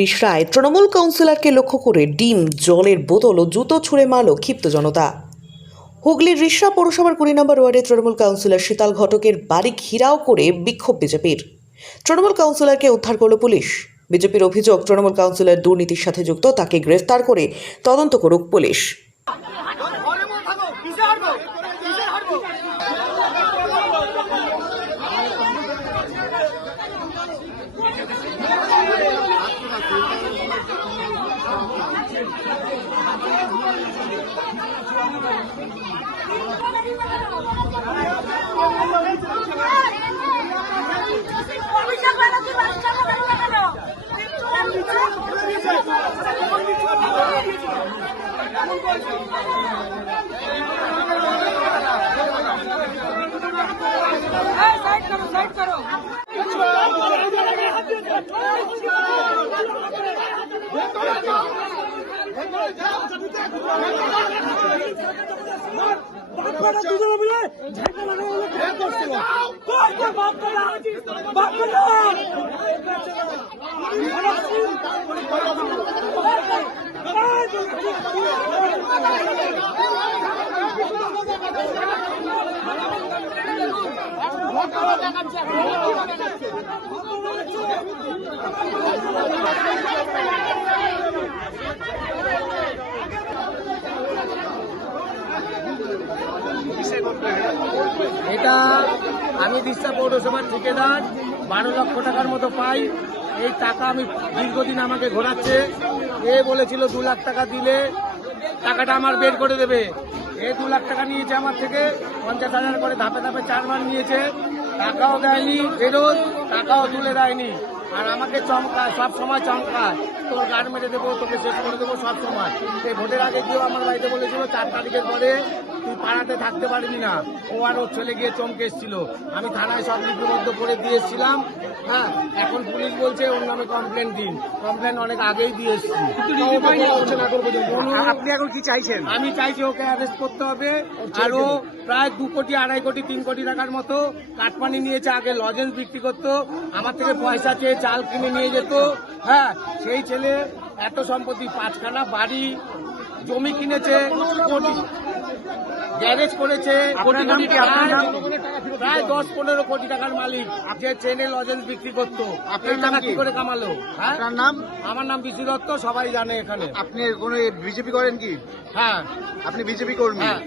রিষড়ায় তৃণমূল কাউন্সিলরকে লক্ষ্য করে ডিম, জলের বোতল ও জুতো ছুঁড়ে মারল ক্ষিপ্ত জনতা। হুগলির রিষড়া পৌরসভার 20 নম্বর ওয়ার্ডে তৃণমূল কাউন্সিলর শীতল ঘটকের বাড়ি ঘেরাও করে বিক্ষোভ বিজেপির। তৃণমূল কাউন্সিলরকে উদ্ধার করল পুলিশ। বিজেপির অভিযোগ, তৃণমূল কাউন্সিলর দুর্নীতির সাথে যুক্ত, তাকে গ্রেফতার করে তদন্ত করুক পুলিশ। এটা আমি রিষড়া পৌরসভার ঠিকাদার, 12 লক্ষ টাকার মতো পাই। এই টাকা আমি দীর্ঘদিন আমাকে ঘোরাচ্ছে। এ বলেছিল 2 লাখ টাকা দিলে টাকাটা আমার বের করে দেবে। এ 2 লাখ টাকা নিয়েছে আমার থেকে, 50,000 করে ধাপে ধাপে 4 বার নিয়েছে। টাকাও দেয়নি ফেরত, টাকাও তুলে দেয়নি। আর আমাকে চমকায়, সব সময় চমকায়, তোর গাড় মেরে দেবো, তোকে চেক করে দেবো সব সময়। সেই ভোটের আগে গিয়েও আমার বাড়িতে বলেছিল 4 তারিখের পরে তুই পাড়াতে থাকতে পারবি না। ও আর ওর ছেলে গিয়ে চমকে এসেছিল। আমি থানায় সব লিপিবদ্ধ করে দিয়ে এসেছিলাম। হ্যাঁ, এখন পুলিশ বলছে ওর নামে কমপ্লেন দিন। কমপ্লেন অনেক আগেই দিয়ে এসেছি। আপনি এখন কি চাইছেন? আমি চাইছি ওকে অ্যারেস্ট করতে হবে। আরো প্রায় 2 কোটি, 2.5 কোটি, 3 কোটি টাকার মতো কাটমানি নিয়েছে। আগে লজেন্স বিক্রি করতো, আমার থেকে পয়সা চেয়ে চাল কিনে নিয়ে যেত। হ্যাঁ, সেই ছেলে এত সম্পত্তি, 5খানা বাড়ি, জমি কিনেছে, গ্যারেজ করেছে, প্রায় 10-15 কোটি টাকার মালিক। যে ট্রেনে লজেন্স বিক্রি করতো, আপনার টাকা কি করে কামালো? হ্যাঁ, নাম? আমার নাম বিশু দত্ত, সবাই জানে এখানে। আপনি কোনো বিজেপি করেন কি? হ্যাঁ, আপনি বিজেপি কর্মী? হ্যাঁ।